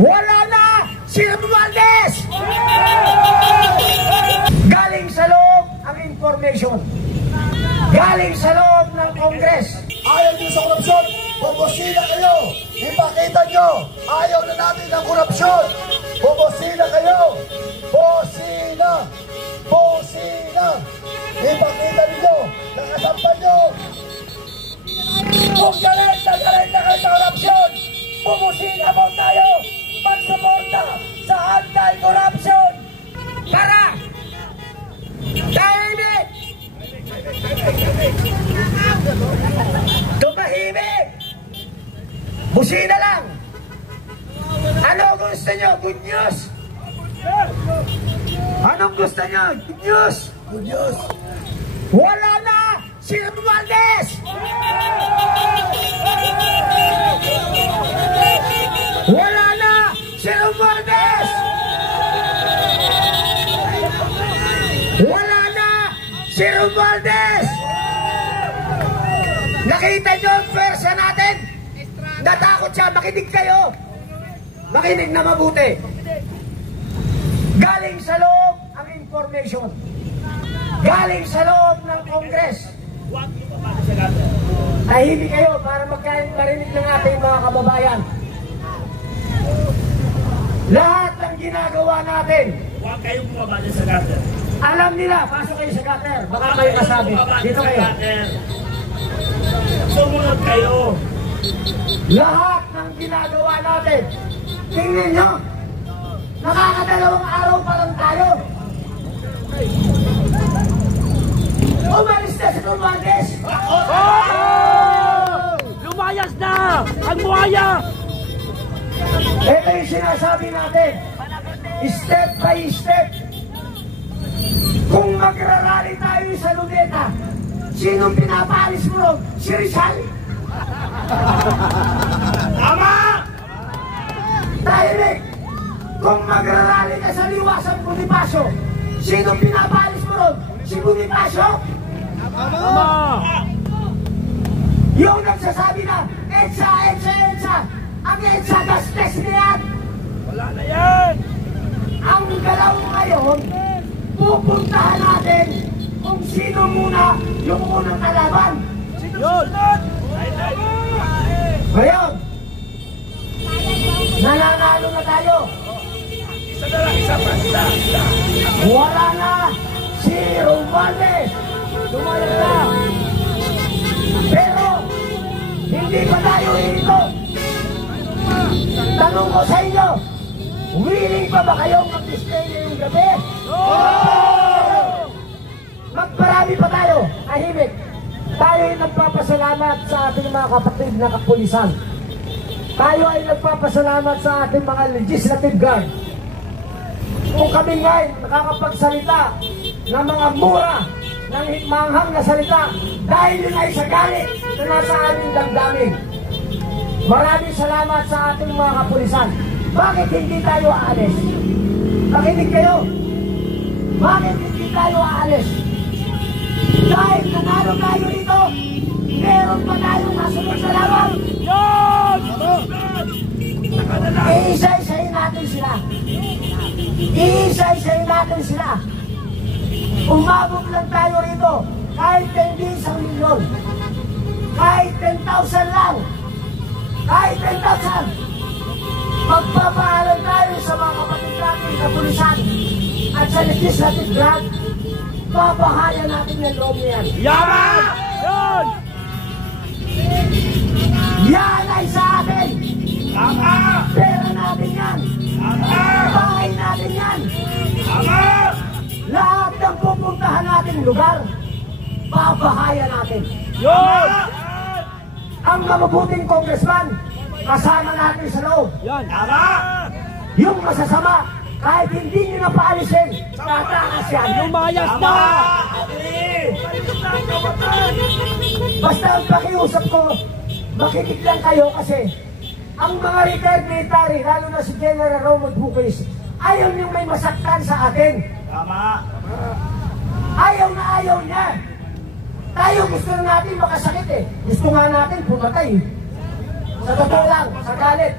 Wala na si Romualdez! Galing sa loob ang information. Galing sa loob ng Congress. Ayaw nyo sa korupsyon, bumosina kayo. Ipakita nyo, ayaw na natin ng korupsyon. Bumosina kayo. Bosina. Bosina. Ipakita nyo, nakasampan nyo. Kung galit na kayo sa korupsyon, bumusina mo tayo. Magsuporta sa anti-corruption. Para! Tahimik! Tumahimik! Busina lang! Ano gusto nyo? Good news? Anong gusto nyo? Good news? Good news. Wala na si Romualdez! Wala na si Romualdez! Wala na si Romualdez! Nakita nyo ang pwersa natin? Natakot siya, makinig kayo! Makinig na mabuti! Galing sa loob ang information. Galing sa loob ng Congress. Tahimik kayo para marinig ng ating mga kababayan. Lahat ng ginagawa natin. Huwag kayong bumaba dyan sa gutter. Alam nila, pasok kayo sa gutter. Baka kayo masabi. Dito kayo. Sumunod kayo. Lahat ng ginagawa natin. Tingnan nyo. Nakakadalawang araw pa lang tayo. Umalis na si Romualdez. Lumayas na! Ang buhaya! Ito yung sinasabi natin. Step by step. Kung magrarally tayo sa Luneta, sinong pinapaalis mo ron? Si Rizal? Tama! Tahimik! Kung magrarally ka sa Liwasang Bonifacio, sinong pinapaalis mo ron? Si Bonifacio? Tama! Yung nagsasabi na, EDSA, EDSA, EDSA. Ang EDSA, gastes na yan. Wala na yan! Ang galaw ngayon, pupuntahan natin kung sino muna yung unang kalaban. Yun! Ngayon, nananalo na tayo. Isa na lang, isa pa, isa. Wala na si Romualdez. Lumayas na! Pero, hindi pa tayo dito. Tanong ko sa inyo, willing pa ba kayong mag-display ngayong gabi? Magparami pa tayo, ahimik. Tayo ay nagpapasalamat sa ating mga kapatid na kapulisan. Tayo ay nagpapasalamat sa ating mga legislative guard. Kung kami ngayon nakakapagsalita ng mga mura, ng manghang na salita, dahil yun ay sa galit na nasa aming damdamin. Maraming salamat sa ating mga kapulisan. Bakit hindi tayo aalis? Makinig kayo. Bakit hindi tayo aalis? Dahil nanalo tayo dito, meron pa tayong masunod sa laban. Yun! Iisa-isahin natin sila. Iisa-isahin natin sila. Umabot lang tayo rito, kahit hindi 1,000,000. Kahit 10,000 lang. Kahit 10,000. Magpapaalam tayo sa mga kapatid natin sa pulisan at sa legislative grant. Babahayan natin yung loob niyan. Yaman! Yun! Yan ay sa atin. Tama! Pera natin yan. Tama! Bahay natin yan. Tama! Lahat ng pupuntahan nating lugar, babahayan natin. Yun! Ang mabubuting congressman, kasama natin sa loob. Yan! Tama! Yung masasama, kahit hindi nyo na paalisin, tatakas yan. Lumayas na! Basta ang pakiusap ko, makinig lang kayo kasi ang mga retired military, lalo na si General Romod Buquis, ayaw niyong may masaktan sa atin. Tama! Ayaw na ayaw niya. Tayo gusto na natin makasakit eh. Gusto nga natin pumatay. Sa totoo lang, sa galit.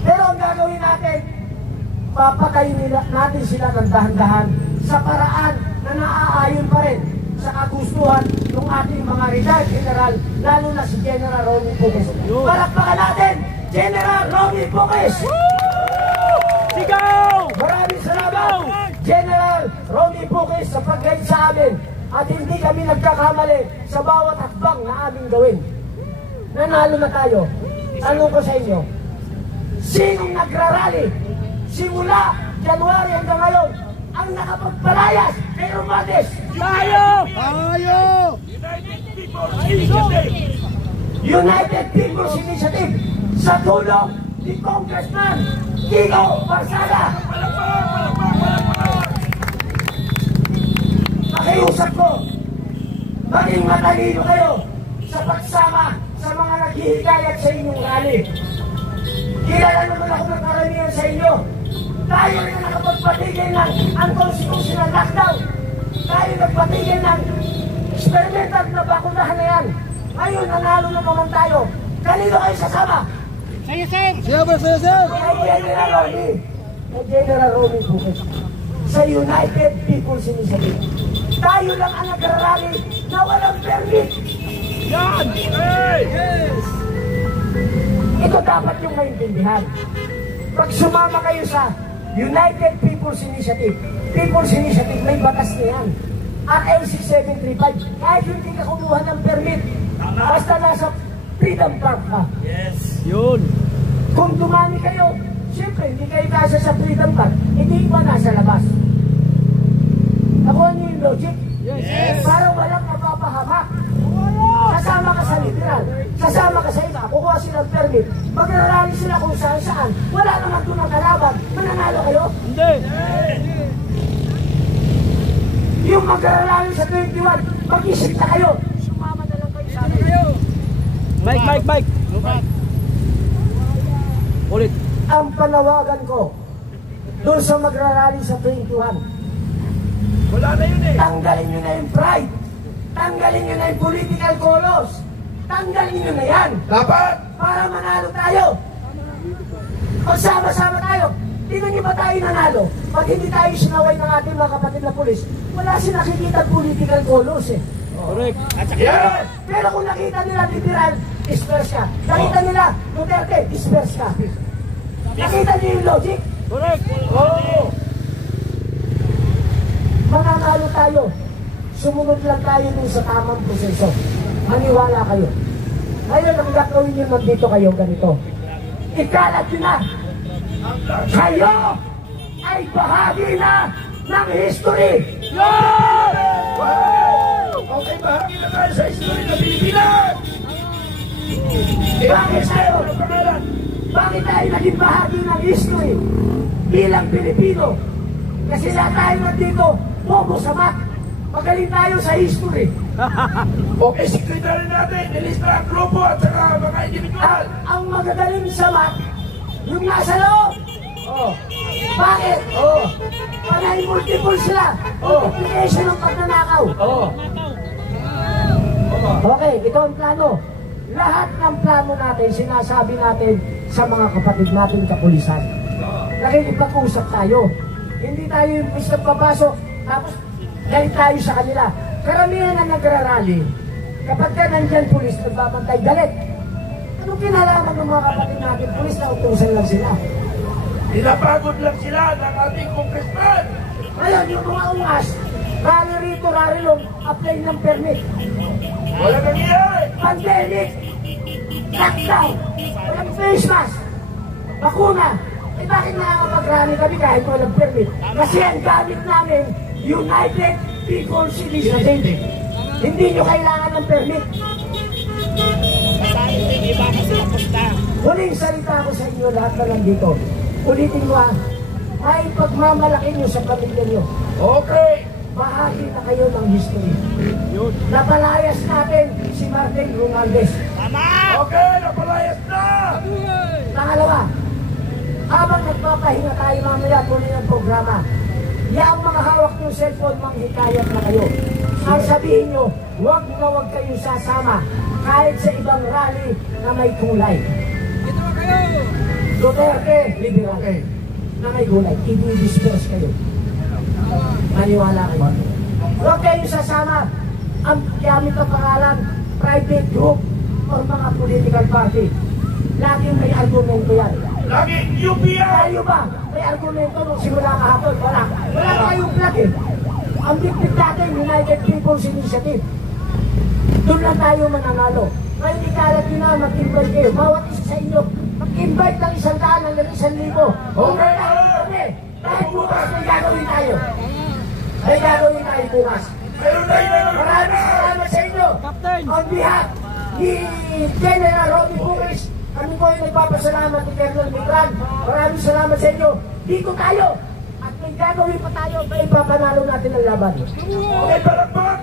Pero ang gagawin natin, papatayin natin sila ng dahan-dahan sa paraan na naaayon pa rin sa kagustuhan ng ating mga retired general, lalo na si General Romy Puques. Palakpakan natin, General Romy Puques! Sigaw! Maraming salamat, General Romy Puques, sa pag-guide sa amin at hindi kami nagkakamali sa bawat hakbang na aming gawin. Nanalo na tayo. Tanong ko sa inyo, sinong nagrarally simula January hanggang ngayon ang nakapagpalayas kay Romualdez? Tayo! Tayo! United People's Initiative sa tulong ni Congressman Kiko Barsada. Pakiusap ko, maging matalino kayo sa pagsama sa mga naghihikayat sa inyong rally. Kilala naman ako ng karamihan sa inyo. Tayo rin ang nakapagpatigil ng unconstitutional lockdown. Tayo nagpatigil ng experimental na bakunahan na yan. Ngayon, nanalo na naman tayo. Kanino kayo sasama? Sige, sir! Kay General Romy Puques. Sa United People's Initiative. Tayo lang ang nagrarally na walang permit. Yan! Hey! Yes! Ito dapat yung maintindihan. Pag sumama kayo sa United People's Initiative, may batas na yan. At LC 735, kahit hindi ka kumuha ng permit, basta nasa Freedom Park ka. Yes! Yun! Kung dumami kayo, siyempre hindi kayo nasa sa Freedom Park, hindi ba nasa labas? Nakuha niyo yung logic? Yes! Parang walang mapapahamak. Kasama ka sa literal, kasama ka sa iba, kukuha silang permit, magrarally sila kung saan-saan, wala naman doon ang kalaban, mananalo kayo? Hindi! Yung magrarally sa 21, mag-isip na kayo, sumama na lang kayo sa amin. Mike! Ulit! Ang panawagan ko, doon sa magrarally sa 21, Wala na yun eh! tanggalin nyo na yung pride, tanggalin nyo na yung political colors, tanggalin nyo na yan, Dapat! para manalo tayo. Magsama-sama tayo. Tingnan niyo ba tayo nanalo? Pag hindi tayo sinaway ng ating mga kapatid na pulis, wala silang nakikita political colors eh. Correct! Yes! Pero kung nakita nila literal, disperse ka. Nakita nila Duterte, disperse ka. Nakita niyo yung logic? Correct! Oo. Mananalo tayo. Sumunod lang tayo dun sa tamang proseso. Maniwala kayo. Ngayon, ang gagawin nyo nandito kayo ganito. Ikalat nyo na. Kayo ay bahagi na ng history. Yan! Okay, bahagi na tayo sa history ng Pilipinas! Bakit tayo? Bakit tayo naging bahagi ng history bilang Pilipino? Kasi lahat tayo nandito, bobo sa mat. Magaling tayo sa history. Okay, secretary natin, nilista ang grupo at saka mga individual. Ang magagaling sa mat, yung nasa loob. Oh. Bakit? Oh. Panay multiple sila. Multiplication ng pagnanakaw. Oo. Okay, ito ang plano. Lahat ng plano natin, sinasabi natin sa mga kapatid natin kapulisan. Nakikipag-usap tayo. Hindi tayo yung gusto papasok, tapos galit tayo sa kanila. Karamihan na nagrarally, kapag ka nandyan pulis, nagbabantay, galit. Anong kinalaman ng mga kapatid natin? Pulis na utusan lang sila. Pinapagod lang sila ng ating congressman. Ngayon, yung mga ungas, rally rito, rally long, apply ng permit. Wala nangyayari. Pandemic, lockdown, walang face mask, bakuna. Eh bakit nakakapag-rally kami kahit walang permit? Kasi ang gamit namin, United People's Initiative. Hindi nyo kailangan ng permit. Huling salita ko sa inyo lahat na lang dito. Ulitin mo ay pagmamalaki nyo sa pamilya nyo. Okay. Bahagi na kayo ng history. Napalayas natin si Martin Romualdez. Okay, napalayas na. Pangalawa, habang nagpapahinga tayo mamaya muli ng programa, yung mga hawak ng cellphone, manghikayat na kayo. Ang sabihin nyo, huwag na huwag kayong sasama kahit sa ibang rally na may kulay. Duterte, liberal. Na may gulay, i-disperse kayo. Maniwala kayo. Huwag kayong sasama ang gamit ng pangalan, private group, o mga political party. Laging may argumento yan. Lagi, UPI! Tayo ba? May argumento nung simula kahapon? Wala. Wala tayong plug eh. Ang big natin, United People's Initiative. Doon lang tayo mananalo. Ngayon ikalat nyo na, mag-invite kayo. Bawat isa sa inyo, mag-invite ng 100 hanggang 1,000. Okay na, okay. Dahil bukas may gagawin tayo. May gagawin tayo bukas. Maraming salamat sa inyo. On behalf ni General Romy Puris, kami po ay nagpapasalamat ni Colonel Migran. Maraming salamat sa inyo. Dito tayo. At may gagawin pa tayo, may papanalo natin ang laban. Okay, palakpak!